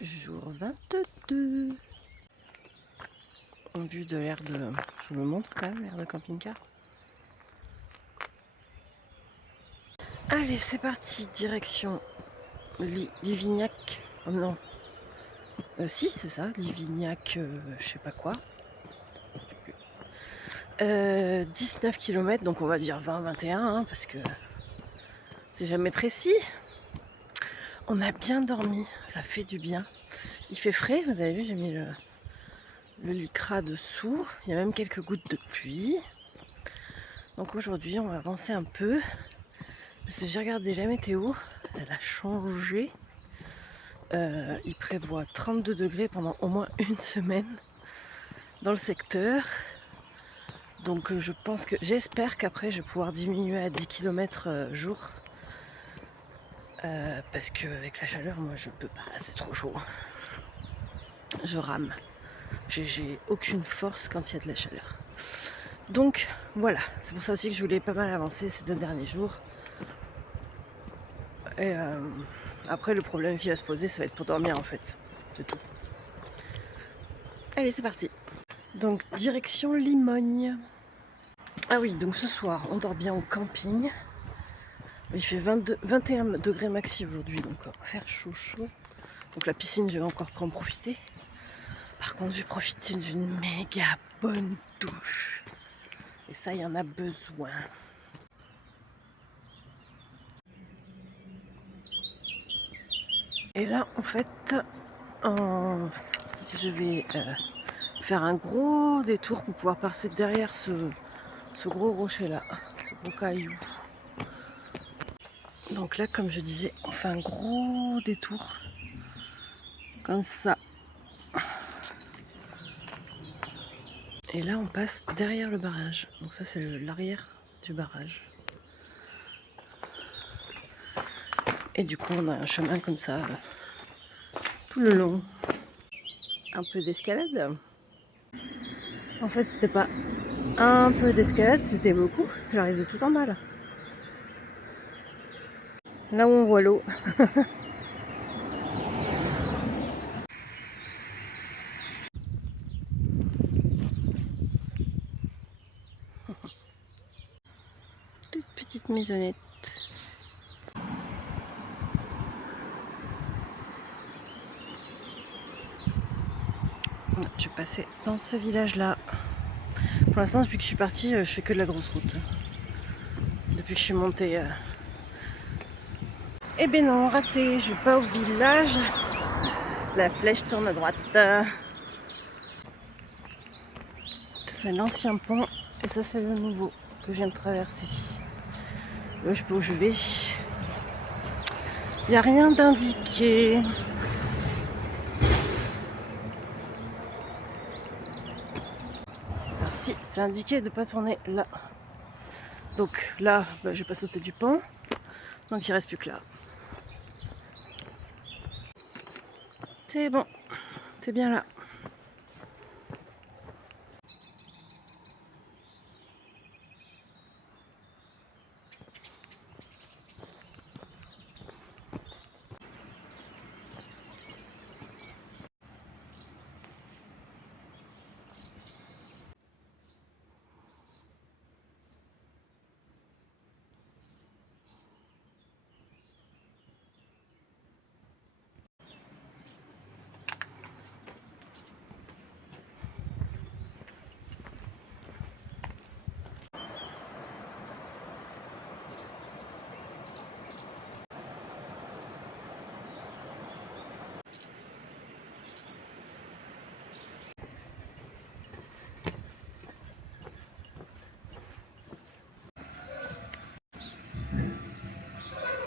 Jour 22. En vue de l'air de... Je vous le montre quand même, l'air de camping-car. Allez, c'est parti, direction Livignac. Oh non. Si, c'est ça, Livignac, je sais pas quoi. 19 km, donc on va dire 20-21, hein, parce que c'est jamais précis. On a bien dormi, ça fait du bien. Il fait frais, vous avez vu, j'ai mis le lycra dessous. Il y a même quelques gouttes de pluie. Donc aujourd'hui, on va avancer un peu. Parce que j'ai regardé la météo, elle a changé. Il prévoit 32 degrés pendant au moins une semaine dans le secteur. Donc j'espère qu'après je vais pouvoir diminuer à 10 km jour. Parce qu'avec la chaleur, moi je peux pas, c'est trop chaud. Je rame. J'ai aucune force quand il y a de la chaleur. Donc voilà, c'est pour ça aussi que je voulais pas mal avancer ces 2 derniers jours. Et après le problème qui va se poser, ça va être pour dormir en fait. C'est tout. Allez, c'est parti. Donc direction Limogne. Ah oui, donc ce soir, on dort bien au camping. Il fait 21 degrés maxi aujourd'hui, donc on va faire chaud chaud. Donc la piscine, je vais encore en profiter. Par contre, je vais profiter d'une méga bonne douche. Et ça, il y en a besoin. Et là, en fait, je vais faire un gros détour pour pouvoir passer derrière ce gros rocher là, ce gros caillou. Donc là, comme je disais, on fait un gros détour comme ça. Et là, on passe derrière le barrage. Donc ça, c'est l'arrière du barrage. Et du coup, on a un chemin comme ça tout le long. Un peu d'escalade. En fait, c'était pas un peu d'escalade, c'était beaucoup. J'arrivais tout en bas là. Là où on voit l'eau. Toute petite maisonnette. Je vais passer dans ce village là. Pour l'instant, depuis que je suis partie, je fais que de la grosse route. Depuis que je suis montée. Eh ben non, raté, je vais pas au village. La flèche tourne à droite. Ça, c'est l'ancien pont et ça, c'est le nouveau que je viens de traverser. Là, je sais pas où je vais. Il n'y a rien d'indiqué. Alors si, c'est indiqué de ne pas tourner là. Donc là, je vais pas sauter du pont. Donc il reste plus que là. C'est bon, c'est bien là.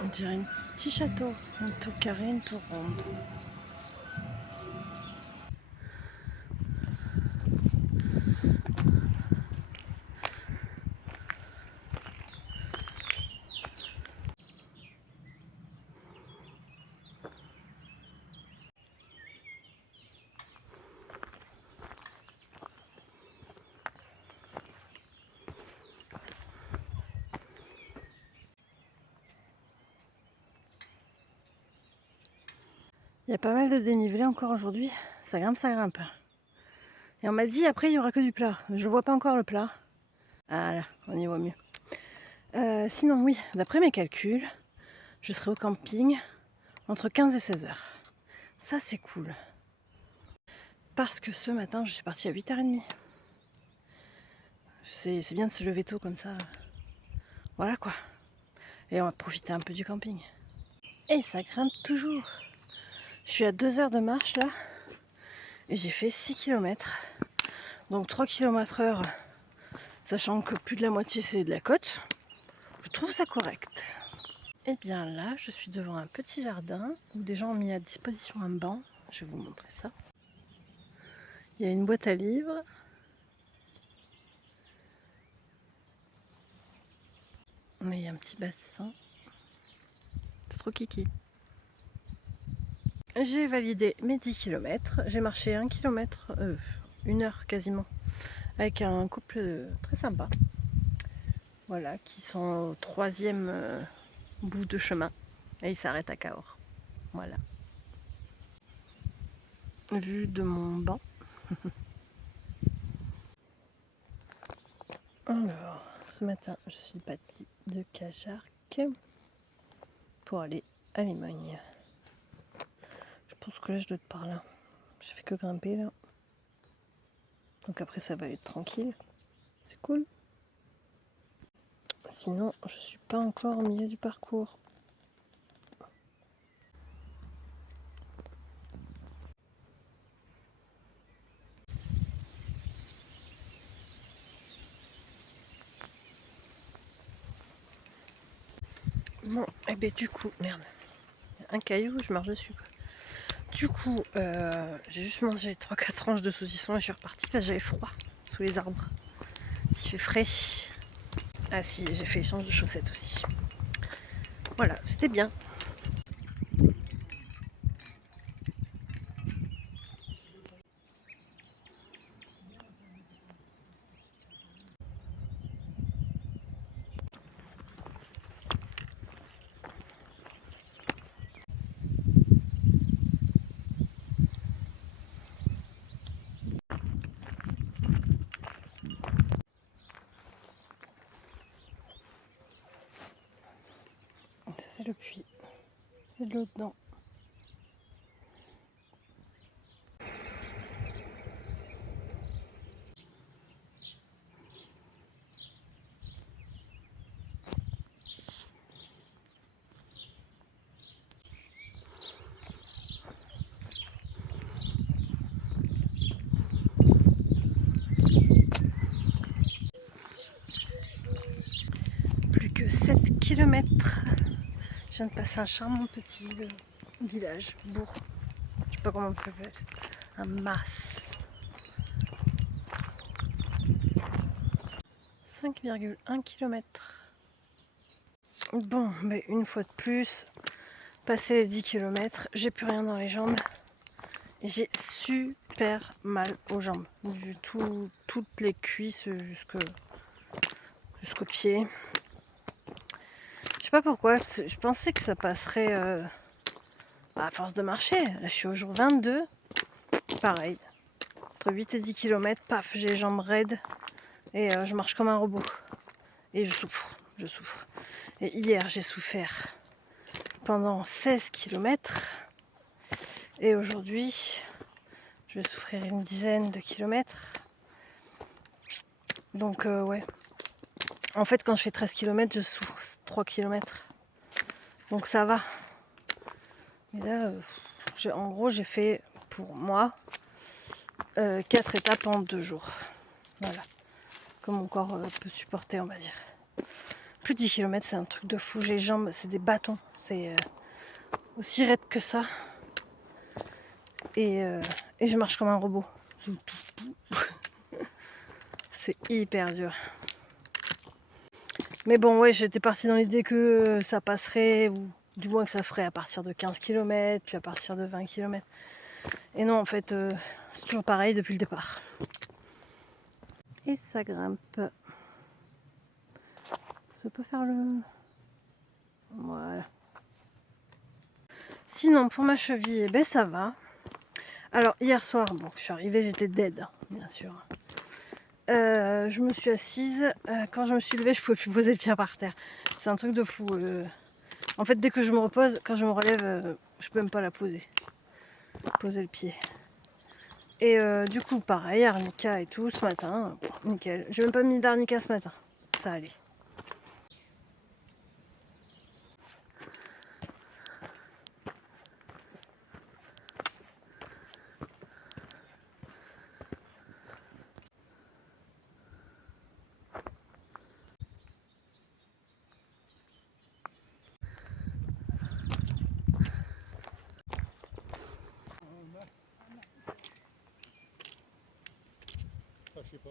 On dirait un petit château, une tour carrée, une tour ronde. Il y a pas mal de dénivelé encore aujourd'hui. Ça grimpe, ça grimpe. Et on m'a dit après il y aura que du plat. Je vois pas encore le plat. Ah là, on y voit mieux. Sinon oui, d'après mes calculs, je serai au camping entre 15 et 16 heures. Ça c'est cool. Parce que ce matin je suis partie à 8h30. C'est bien de se lever tôt comme ça. Voilà quoi. Et on va profiter un peu du camping. Et ça grimpe toujours. Je suis à 2 heures de marche là. Et j'ai fait 6 km. Donc 3 km/h, sachant que plus de la moitié c'est de la côte. Je trouve ça correct. Et bien là, je suis devant un petit jardin où des gens ont mis à disposition un banc. Je vais vous montrer ça. Il y a une boîte à livres. Il y a un petit bassin. C'est trop kiki. J'ai validé mes 10 km. J'ai marché 1 km, 1 heure quasiment, avec un couple très sympa. Voilà, qui sont au 3e bout de chemin. Et ils s'arrêtent à Cahors. Voilà. Vue de mon banc. Alors, ce matin, je suis partie de Cajarc pour aller à Limogne. Je pense que là, je dois être par là. Je fais que grimper là. Donc après, ça va être tranquille. C'est cool. Sinon, je suis pas encore au milieu du parcours. Bon, et ben du coup, merde. Un caillou, je marche dessus quoi. Du coup, j'ai juste mangé 3-4 tranches de saucisson et je suis repartie parce que j'avais froid sous les arbres. Il fait frais. Ah si, j'ai fait échange de chaussettes aussi. Voilà, c'était bien. Ça c'est le puits. Il y a de l'eau dedans. Plus que 7 km. Je viens de passer un charmant petit village, bourg. Je sais pas comment on peut appeler ça. Un mas. 5,1 km. Bon, mais une fois de plus, passé les 10 km, j'ai plus rien dans les jambes. J'ai super mal aux jambes. Du tout, toutes les cuisses jusqu'aux pieds. Je sais pas pourquoi, je pensais que ça passerait à force de marcher. Là, je suis au jour 22. Pareil. Entre 8 et 10 km, paf, j'ai les jambes raides. Et je marche comme un robot. Et je souffre. Et hier, j'ai souffert pendant 16 km. Et aujourd'hui, je vais souffrir une dizaine de kilomètres. Donc ouais. En fait, quand je fais 13 km, je souffre 3 km. Donc ça va. Et là, en gros, j'ai fait pour moi 4 étapes en 2 jours. Voilà. Comme mon corps peut supporter, on va dire. Plus de 10 km, c'est un truc de fou. J'ai les jambes, c'est des bâtons. C'est aussi raide que ça. Et je marche comme un robot. C'est hyper dur. Mais bon, ouais, j'étais partie dans l'idée que ça passerait, ou du moins que ça ferait à partir de 15 km, puis à partir de 20 km. Et non, en fait, c'est toujours pareil depuis le départ. Et ça grimpe. Ça peut faire le... Voilà. Sinon, pour ma cheville, eh ben, ça va. Alors, hier soir, bon, je suis arrivée, j'étais dead, bien sûr. Je me suis assise. Quand je me suis levée, je pouvais plus poser le pied par terre. C'est un truc de fou. En fait, dès que je me repose, quand je me relève, je peux même pas la poser. Poser le pied. Et du coup, pareil, arnica et tout, ce matin, nickel. J'ai même pas mis d'arnica ce matin. Ça allait. Je sais pas,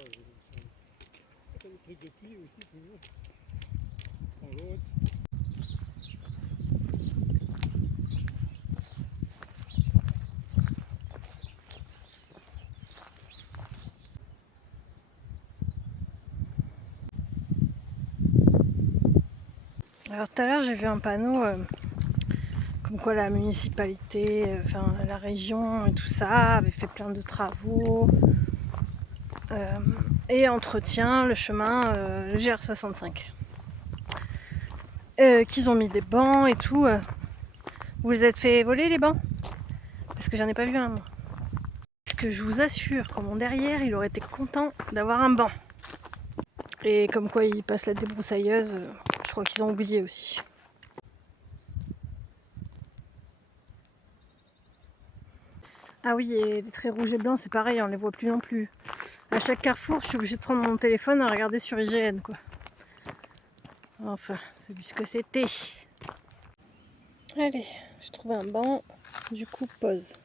t'as des trucs de pluie aussi, toujours. En rose. Alors tout à l'heure, j'ai vu un panneau comme quoi la municipalité, enfin la région et tout ça avait fait plein de travaux et entretient le chemin, le GR65. Qu'ils ont mis des bancs et tout. Vous les êtes fait voler les bancs? Parce que j'en ai pas vu un moi. Parce que je vous assure que mon derrière il aurait été content d'avoir un banc. Et comme quoi il passe la débroussailleuse, je crois qu'ils ont oublié aussi. Ah oui, et les traits rouges et blancs c'est pareil, on les voit plus non plus. À chaque carrefour je suis obligée de prendre mon téléphone et regarder sur IGN quoi. Enfin, c'est plus ce que c'était. Allez, j'ai trouvé un banc, du coup pause.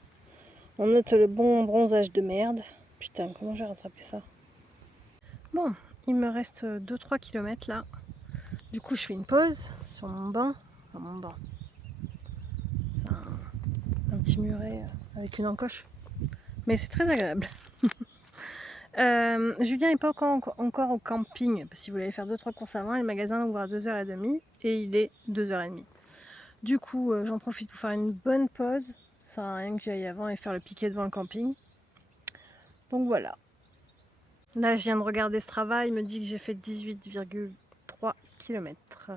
On note le bon bronzage de merde. Putain, comment j'ai rattrapé ça? Bon, il me reste 2-3 km là. Du coup, je fais une pause sur mon banc. Enfin, mon banc. C'est un petit muret avec une encoche. Mais c'est très agréable. Julien n'est pas encore au camping. Parce qu'il voulait faire 2-3 courses avant. Et le magasin ouvre à 2h30. Et il est 2h30. Du coup, j'en profite pour faire une bonne pause. Ça sert à rien que j'aille avant et faire le piquet devant le camping. Donc voilà. Là, je viens de regarder Strava, il me dit que j'ai fait 18,3 km.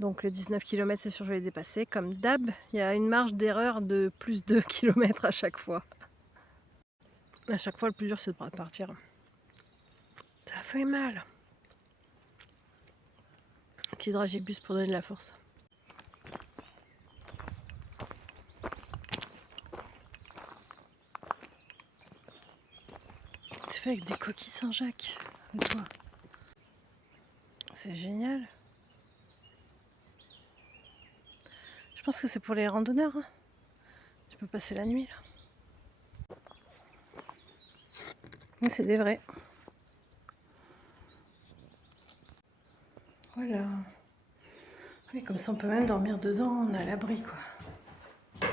Donc le 19 km, c'est sûr que je vais les dépasser. Comme d'hab, il y a une marge d'erreur de plus de km à chaque fois. À chaque fois, le plus dur, c'est de partir. Ça fait mal. Petit dragibus pour donner de la force. C'est fait avec des coquilles Saint-Jacques. C'est génial. Je pense que c'est pour les randonneurs. Hein. Tu peux passer la nuit là. Mais c'est des vrais. Voilà. Oui, comme ça on peut même dormir dedans, on est à l'abri quoi.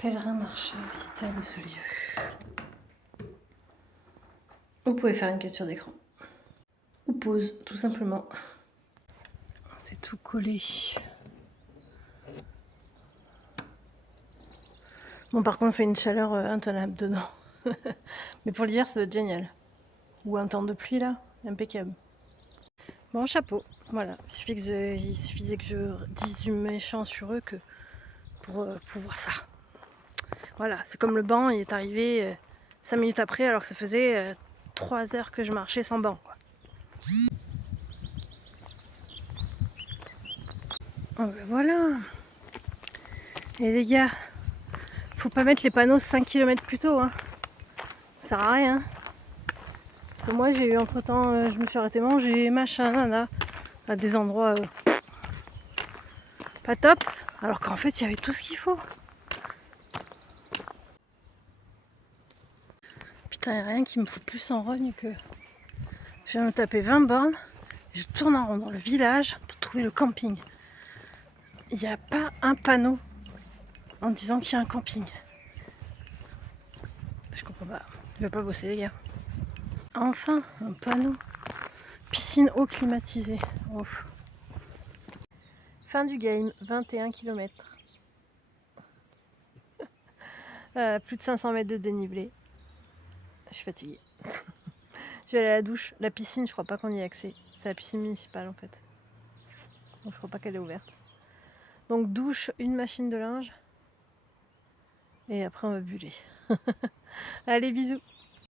Pèlerin marcheur, visiteur de ce lieu. Vous pouvez faire une capture d'écran. Ou pause, tout simplement. C'est tout collé. Bon, par contre, il fait une chaleur intenable dedans. Mais pour l'hiver, ça va être génial. Ou un temps de pluie, là, impeccable. Bon, chapeau, voilà. Il suffisait que je dise du méchant sur eux que pour voir ça. Voilà, c'est comme le banc, il est arrivé 5 minutes après, alors que ça faisait 3 heures que je marchais sans banc, quoi. Oh, ben voilà. Et les gars, faut pas mettre les panneaux 5 km plus tôt, hein. Ça sert à rien. Parce que moi j'ai eu entre temps, je me suis arrêté manger, machin, nana, à des endroits pas top, alors qu'en fait il y avait tout ce qu'il faut. Putain, il n'y a rien qui me fout plus en rogne que je viens de me taper 20 bornes, et je tourne en rond dans le village pour trouver le camping. Il n'y a pas un panneau en disant qu'il y a un camping. Je comprends pas. Je vais pas bosser les gars. Enfin, un panneau. Piscine eau climatisée. Oh. Fin du game, 21 km. Plus de 500 mètres de dénivelé. Je suis fatiguée. Je vais aller à la douche. La piscine, je crois pas qu'on y ait accès. C'est la piscine municipale en fait. Donc je crois pas qu'elle est ouverte. Donc douche, une machine de linge. Et après on va buller. Allez, bisous.